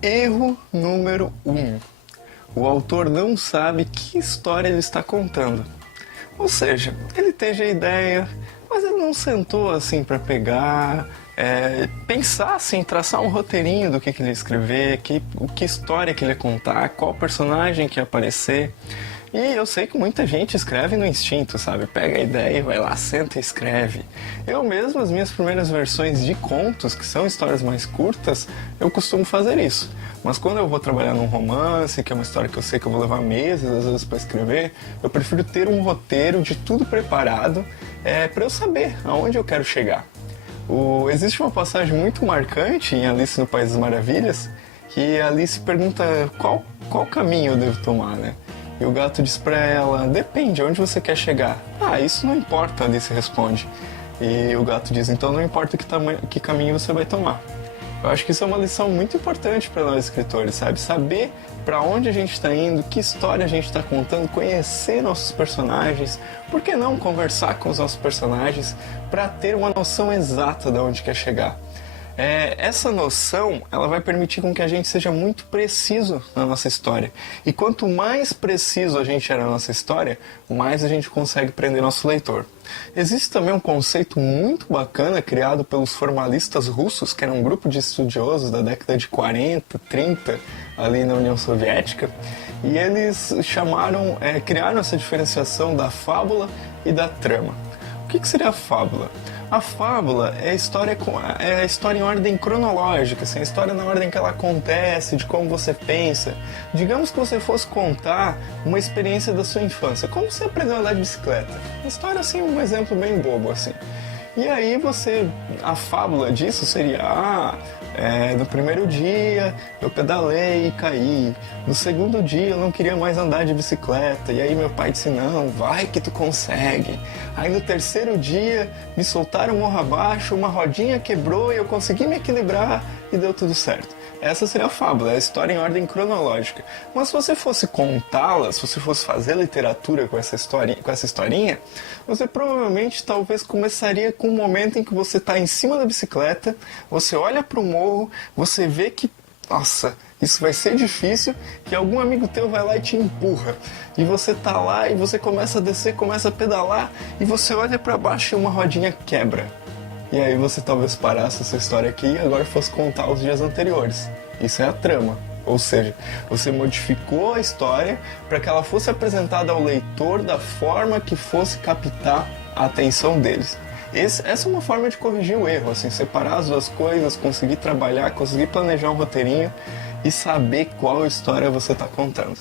Erro número 1. O autor não sabe que história ele está contando. Ou seja, ele teve a ideia, mas ele não sentou assim para pegar, pensar assim, traçar um roteirinho do que ele ia escrever, que história que ele ia contar, qual personagem que ia aparecer. E eu sei que muita gente escreve no instinto, sabe? Pega a ideia e vai lá, senta e escreve. Eu mesmo, as minhas primeiras versões de contos, que são histórias mais curtas, eu costumo fazer isso. Mas quando eu vou trabalhar num romance, que é uma história que eu sei que eu vou levar meses, às vezes, para escrever, eu prefiro ter um roteiro de tudo preparado, para eu saber aonde eu quero chegar. Existe uma passagem muito marcante em Alice no País das Maravilhas, que a Alice pergunta qual caminho eu devo tomar, né? E o gato diz pra ela, depende, onde você quer chegar? Ah, isso não importa, a Alice responde. E o gato diz, então não importa que caminho você vai tomar. Eu acho que isso é uma lição muito importante para nós escritores, sabe? Saber para onde a gente está indo, que história a gente está contando, conhecer nossos personagens, por que não conversar com os nossos personagens para ter uma noção exata de onde quer chegar. Essa noção, ela vai permitir com que a gente seja muito preciso na nossa história. E quanto mais preciso a gente é na nossa história, mais a gente consegue prender nosso leitor. Existe também um conceito muito bacana criado pelos formalistas russos, que era um grupo de estudiosos da década de 40, 30, ali na União Soviética. E eles criaram essa diferenciação da fábula e da trama. O que seria a fábula? A fábula é a história em ordem cronológica, assim, a história na ordem que ela acontece, de como você pensa. Digamos que você fosse contar uma experiência da sua infância, como você aprendeu a andar de bicicleta. Uma história assim, um exemplo bem bobo assim. E aí a fábula disso seria, no primeiro dia eu pedalei e caí, no segundo dia eu não queria mais andar de bicicleta, e aí meu pai disse, não, vai que tu consegue. Aí no terceiro dia me soltaram morro abaixo, uma rodinha quebrou e eu consegui me equilibrar e deu tudo certo. Essa seria a fábula, a história em ordem cronológica. Mas se você fosse contá-la, se você fosse fazer literatura com essa historinha, você provavelmente talvez começaria com um momento em que você está em cima da bicicleta, você olha para o morro, você vê que, nossa, isso vai ser difícil, que algum amigo teu vai lá e te empurra. E você tá lá e você começa a descer, começa a pedalar, e você olha para baixo e uma rodinha quebra. E aí você talvez parasse essa história aqui e agora fosse contar os dias anteriores. Isso é a trama. Ou seja, você modificou a história para que ela fosse apresentada ao leitor da forma que fosse captar a atenção deles. Essa é uma forma de corrigir o erro, assim, separar as duas coisas, conseguir trabalhar, conseguir planejar um roteirinho e saber qual história você está contando.